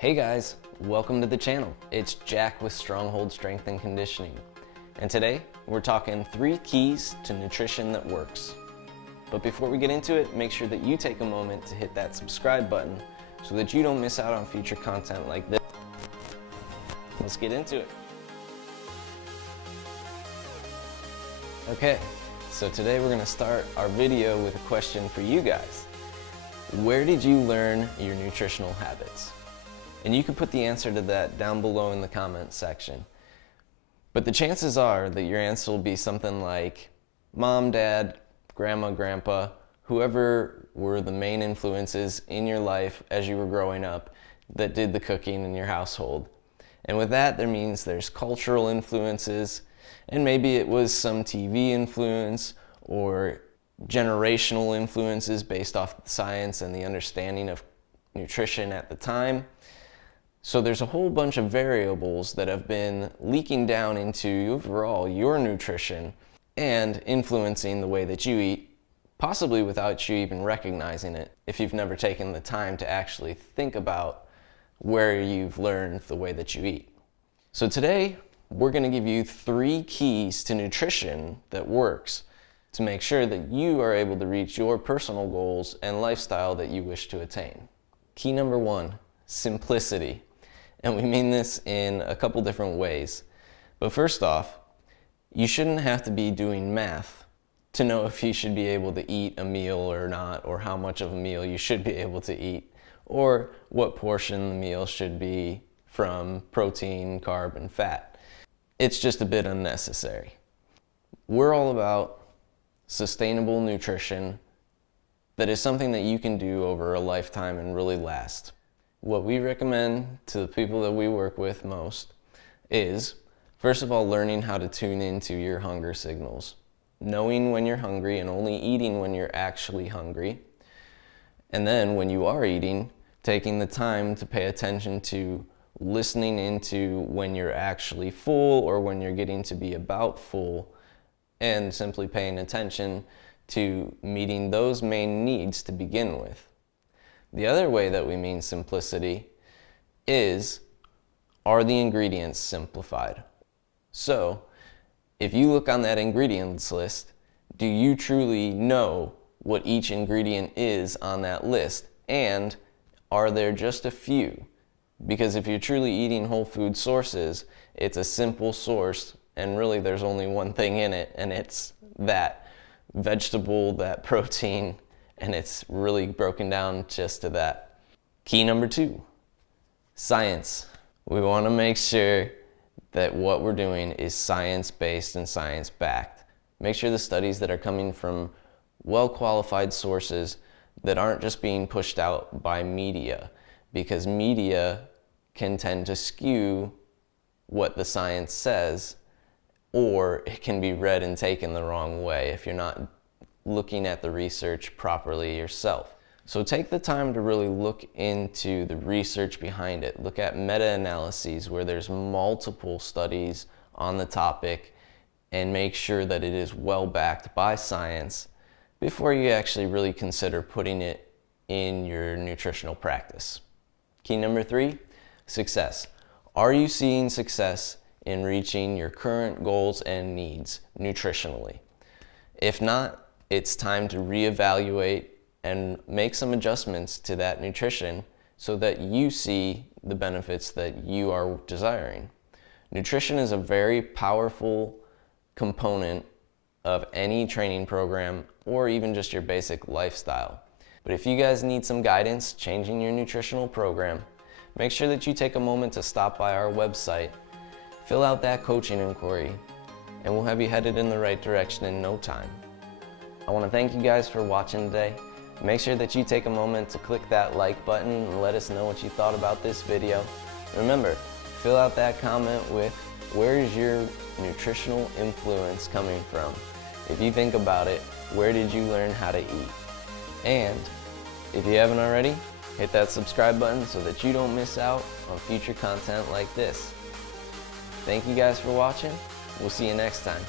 Hey guys, welcome to the channel. It's Jack with Stronghold Strength and Conditioning. And today we're talking 3 keys to nutrition that works. But before we get into it, make sure that you take a moment to hit that subscribe button so that you don't miss out on future content like this. Let's get into it. Okay, so today we're gonna start our video with a question for you guys. Where did you learn your nutritional habits? And you can put the answer to that down below in the comments section. But the chances are that your answer will be something like mom, dad, grandma, grandpa, whoever were the main influences in your life as you were growing up that did the cooking in your household. And with that, there means there's cultural influences, and maybe it was some TV influence or generational influences based off the science and the understanding of nutrition at the time. So there's a whole bunch of variables that have been leaking down into overall your nutrition and influencing the way that you eat, possibly without you even recognizing it if you've never taken the time to actually think about where you've learned the way that you eat. So today, we're going to give you 3 keys to nutrition that works to make sure that you are able to reach your personal goals and lifestyle that you wish to attain. Key number 1, simplicity. And we mean this in a couple different ways. But first off, you shouldn't have to be doing math to know if you should be able to eat a meal or not, or how much of a meal you should be able to eat, or what portion the meal should be from protein, carb, and fat. It's just a bit unnecessary. We're all about sustainable nutrition that is something that you can do over a lifetime and really last. What we recommend to the people that we work with most is, first of all, learning how to tune into your hunger signals. Knowing when you're hungry and only eating when you're actually hungry. And then when you are eating, taking the time to pay attention to listening into when you're actually full or when you're getting to be about full, and simply paying attention to meeting those main needs to begin with. The other way that we mean simplicity is, are the ingredients simplified? So, if you look on that ingredients list, do you truly know what each ingredient is on that list? And are there just a few? Because if you're truly eating whole food sources, it's a simple source, and really there's only one thing in it, and it's that vegetable, that protein, and it's really broken down just to that. Key number 2, science. We want to make sure that what we're doing is science-based and science-backed. Make sure the studies that are coming from well-qualified sources that aren't just being pushed out by media, because media can tend to skew what the science says, or it can be read and taken the wrong way if you're not looking at the research properly yourself. So take the time to really look into the research behind it. Look at meta-analyses where there's multiple studies on the topic, and make sure that it is well backed by science before you actually really consider putting it in your nutritional practice. Key number 3, success. Are you seeing success in reaching your current goals and needs nutritionally? If not, it's time to reevaluate and make some adjustments to that nutrition so that you see the benefits that you are desiring. Nutrition is a very powerful component of any training program or even just your basic lifestyle. But if you guys need some guidance changing your nutritional program, make sure that you take a moment to stop by our website, fill out that coaching inquiry, and we'll have you headed in the right direction in no time. I want to thank you guys for watching today. Make sure that you take a moment to click that like button and let us know what you thought about this video. Remember, fill out that comment with, where is your nutritional influence coming from? If you think about it, where did you learn how to eat? And if you haven't already, hit that subscribe button so that you don't miss out on future content like this. Thank you guys for watching. We'll see you next time.